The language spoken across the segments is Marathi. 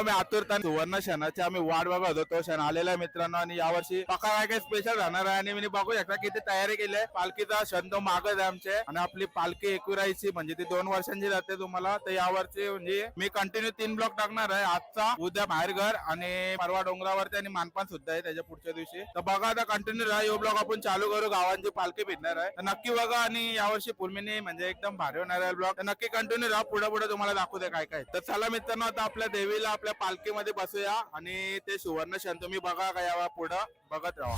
आम्ही आतुरता सुवर्ण क्षणाची आम्ही वाट बघत होतो. तो क्षण आलेला आहे मित्रांनो. आणि यावर्षी पक्का काय स्पेशल राहणार आहे. आणि मी बघू शकता किती तयारी केली आहे. पालखीचा क्षण तो मागच आहे आमचे. आणि आपली पालखी एकविरायची म्हणजे ती 2 वर्षांची जाते तुम्हाला. तर यावर्षी म्हणजे मी कंटिन्यू 3 ब्लॉक टाकणार आहे. आजचा, उद्या बाहेरघर आणि परवा डोंगरावरती आणि मानपान सुद्धा आहे त्याच्या पुढच्या दिवशी. तर बघा आता कंटिन्यू राहा. यो ब्लॉग आपण चालू करू. गावांची पालखी फिरणार आहे तर नक्की बघा. आणि यावर्षी फुलमिनी म्हणजे एकदम भारी होणार आहे ब्लॉग. तर नक्की कंटिन्यू राहा. पुढे पुढे तुम्हाला दाखवू दे काय काय. तर चला मित्रांनो आता आपल्या देवीला आपल्या पालखीमध्ये बसूया. आणि ते सुवर्ण क्षण तुम्ही बघा का यावा पुढं बघत राहा.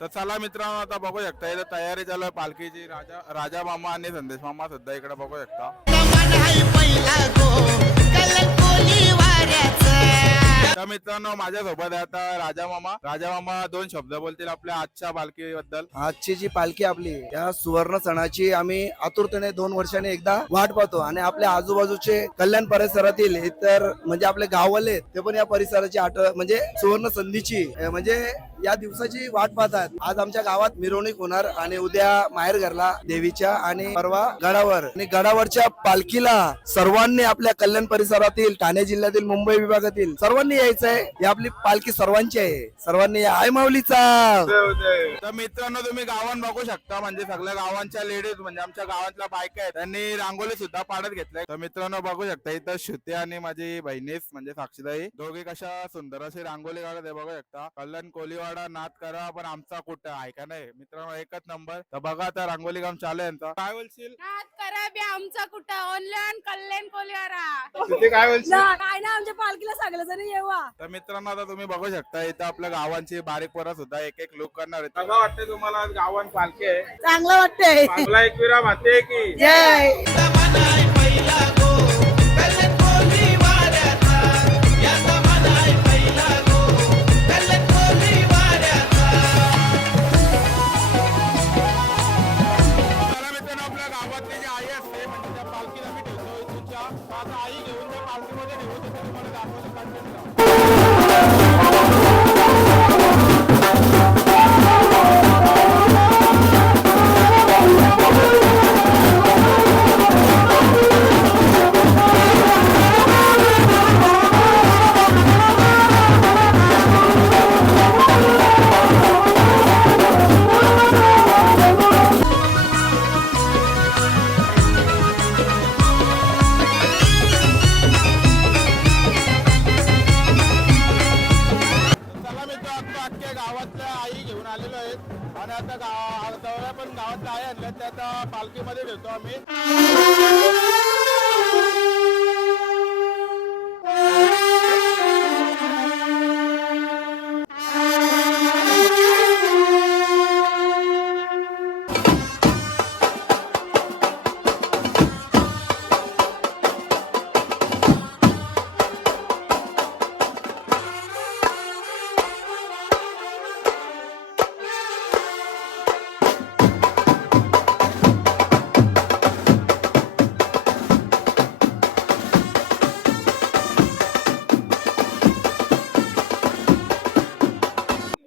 तर चला मित्रांनो आता बघू शकता इथं तयारी चालू आहे पालखीची. राजा मामा आणि संदेश मामा सुद्धा इकडे बघू शकता. तर मित्रांनो माझ्यासोबत आहे आता राजा मामा 2 शब्द बोलतील आपल्या आजच्या पालखी बद्दल. आजची जी पालखी आपली या सुवर्ण सणाची आम्ही आतुरतेने 2 वर्षांनी एकदा वाट पाहतो. आणि आपल्या आजूबाजूचे कल्याण परिसरातील इतर म्हणजे आपले गाववाले ते पण या परिसराची म्हणजे सुवर्ण संधीची म्हणजे या दिवसाची वाट पाहतात. आज आमच्या गावात मिरवणूक होणार आणि उद्या माहेर घरला देवीच्या आणि परवा गडावर. आणि गडावरच्या पालखीला सर्वांनी आपल्या कल्याण परिसरातील ठाणे जिल्ह्यातील मुंबई विभागातील सर्वांनी यायचंय. ही आपली पालखी सर्वांची आहे. सर्वांनी आय माऊलीचा. तर मित्रांनो तुम्ही गावात बघू शकता म्हणजे सगळ्या गावांच्या लेडीज म्हणजे आमच्या गावातल्या बायका आहेत त्यांनी रांगोली सुद्धा पाडत घेतलाय. तर मित्रांनो बघू शकता इथं श्रुती आणि माझी बहिणीस म्हणजे साक्षीदाई दोघे कशा सुंदर अशी रांगोली काढत आहे बघू शकता. कल्याण कोलीवाडा नाद करा पण आमचा कुठं आहे का नाही मित्रांनो एकच नंबर. तर बघा आता रांगोली काम चालू आहे यांचा. काय बोलशील? नाद करा बी आमचा कुठं ऑनलाईन कल्याण कोलीवाडा. तुझे काय बोलशील? काय ना आमच्या पालखीला सगळं जण येवा. तर मित्रांनो आता तुम्ही बघू शकता इथं आपल्या गावांची बारीक पोरं सुद्धा एक लुक करणार आहे. कसं वाटतंय तुम्हाला आज गावात पालखी आहे? चांगलं वाटतंय. चांगला एकविरा माते की जय. आई घेऊन त्या पालखीमध्ये नेऊन तुम्हाला दाखवतो. गावातल्या आई घेऊन आलेलो आहेत आणि आता जवळ पण गावातल्या आई आणल्या त्या आता पालखीमध्ये ठेवतो आम्ही.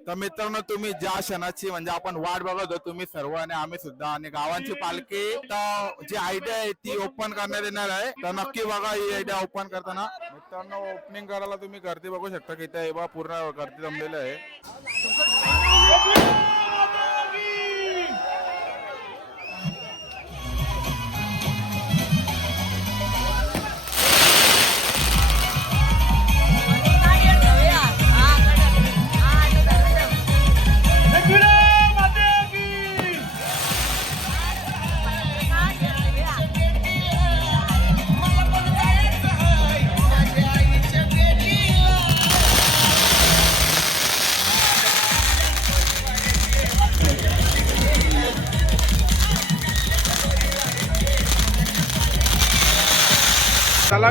तर मित्रांनो तुम्ही ज्या क्षणाची म्हणजे आपण वाट बघत होतो तुम्ही सर्व आणि आम्ही सुद्धा आणि गावांची पालखी तर जी आयडिया आहे ती ओपन करण्यात येणार आहे. तर नक्की बघा ही आयडिया ओपन करताना. मित्रांनो ओपनिंग करायला तुम्ही गर्दी बघू शकता की इथे पूर्ण गर्दी जमलेली आहे.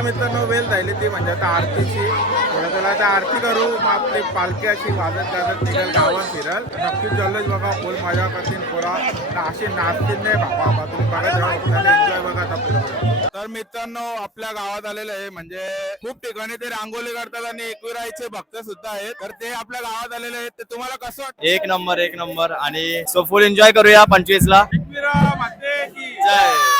बघा मित्रांनो वेळ झाली ती म्हणजे आता आरतीची. चला आता आरती करू मग आपली पालखी अशी वाजत गाजत निघेल गावात फिरल. नक्कीच जल्लोष बघा फुल मजा करतील पोरा अशी नाचतील नाही बाबा तुम्ही बघा जेव्हा एन्जॉय बघा आपलं. तर मित्रांनो आपल्या गावात आलेलं आहे म्हणजे खूप ठिकाणी ते रांगोली करतात आणि एकविराईचे भक्त सुद्धा आहेत. तर ते आपल्या गावात आलेले आहेत ते तुम्हाला कसं वाटतं? एक नंबर आणि सो फुल एन्जॉय करूया 25 ला. एकविरा माते की जय.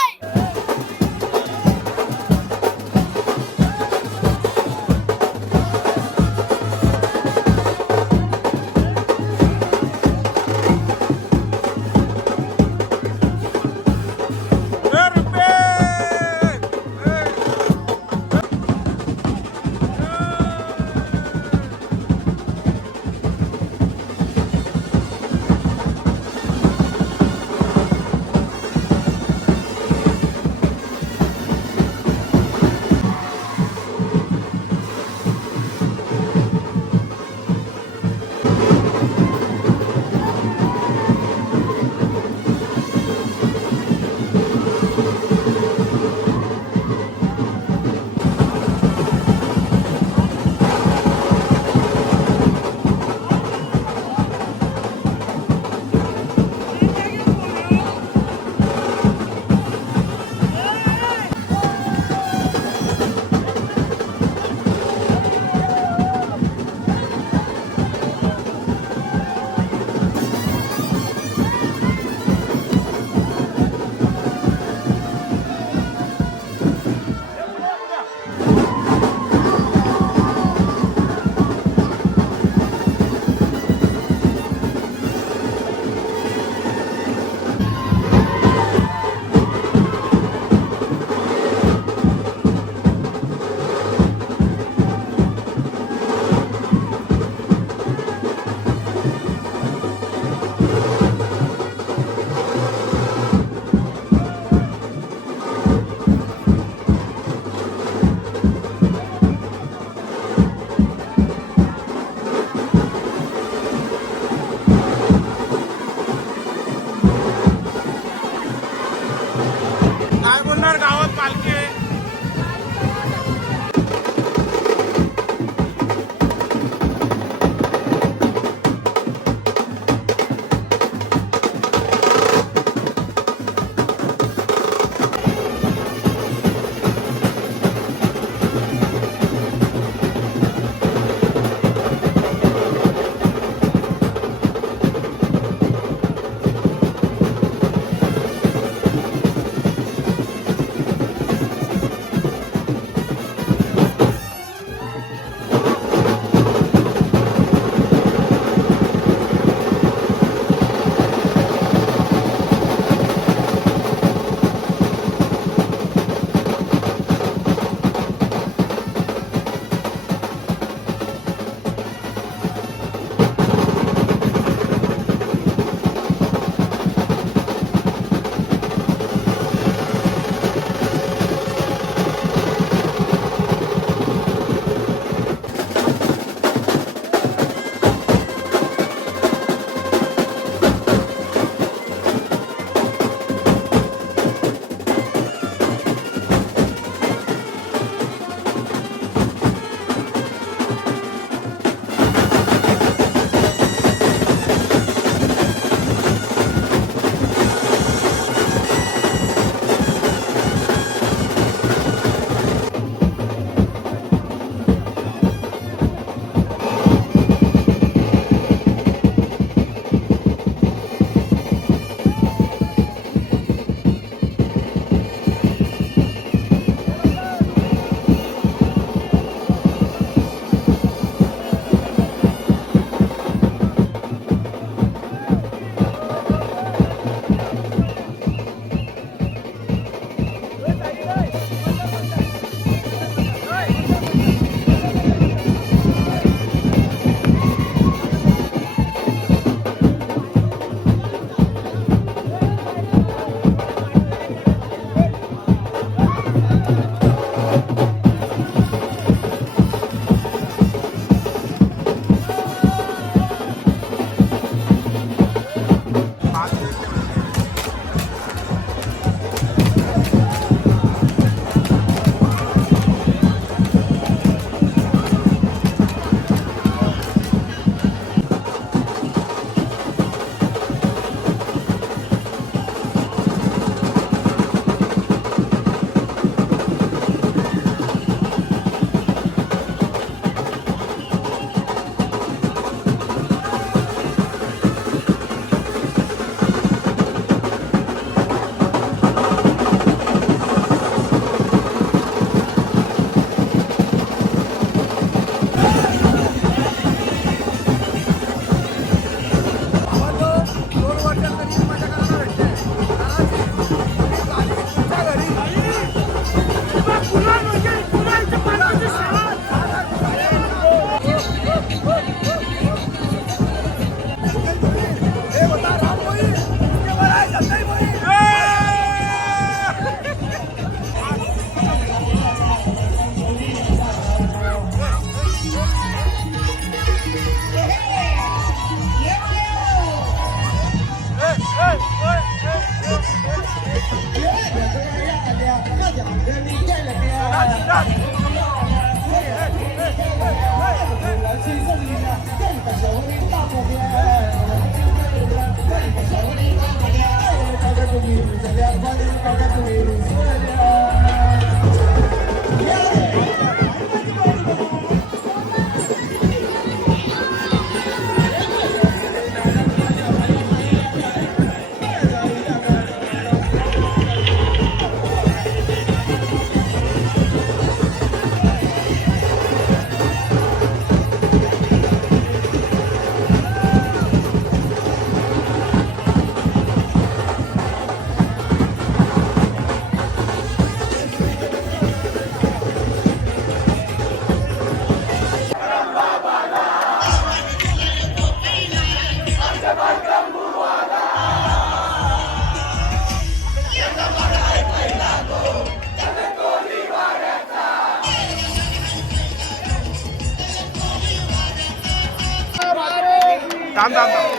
थांब थांब थांब.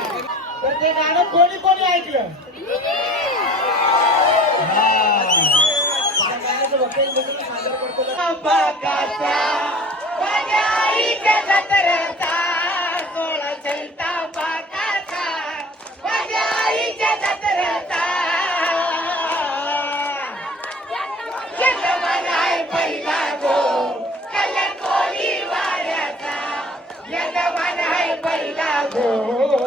तर ते गाणं कोणी कोणी ऐकलं? माझ्या आईच्या जत्रेचा सोळा चलता पाकाचा, माझ्या आईच्या जत्रेचा यजमान आहे पहिला गो कल्याण कोळी वाड्याचा, यजमान आहे पहिला गो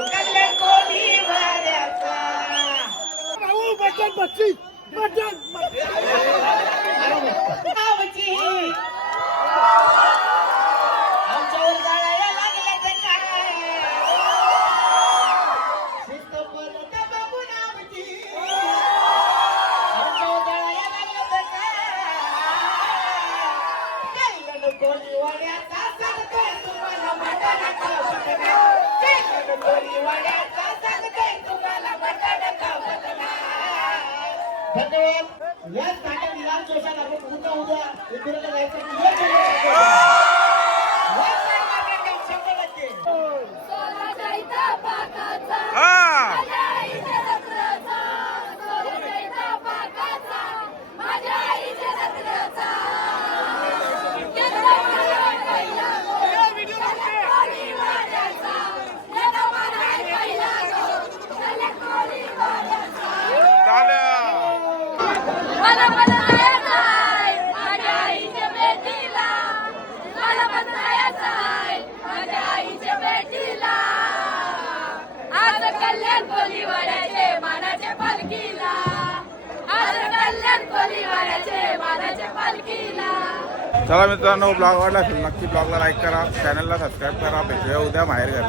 कल्याण कोळी वाड्याचा. गावची आमच्यावर जाळायला लागलं तर काय? शिस्त पद्धत बघून आमची आमच्यावर जाळायला लागलं तर काय? कल्याण कोळी वाड्याचा सांगतोय तुम्हाला मटण खावत नाही. कल्याण कोळी वाड्याचा सांगतोय तुम्हाला मटण खावत नाही. धन्यवाद. याच नाटक या जोशात आपण पुन्हा उद्या इकडे जायचं मला जायचं आहे माझ्या आईच्या भेटीला, मला जायचं आहे माझ्या आईच्या भेटीला. आज कल्याण कोलीवाड्याचे मानाचे पालखीला, आज कल्याण कोलीवाड्याचे मानाचे पालखीला. चला मित्रांनो, ब्लॉग आवडला असेल नक्की ब्लॉगला लाईक करा, चॅनलला सबस्क्राईब करा. भेटूया उद्या बाहेर घरला.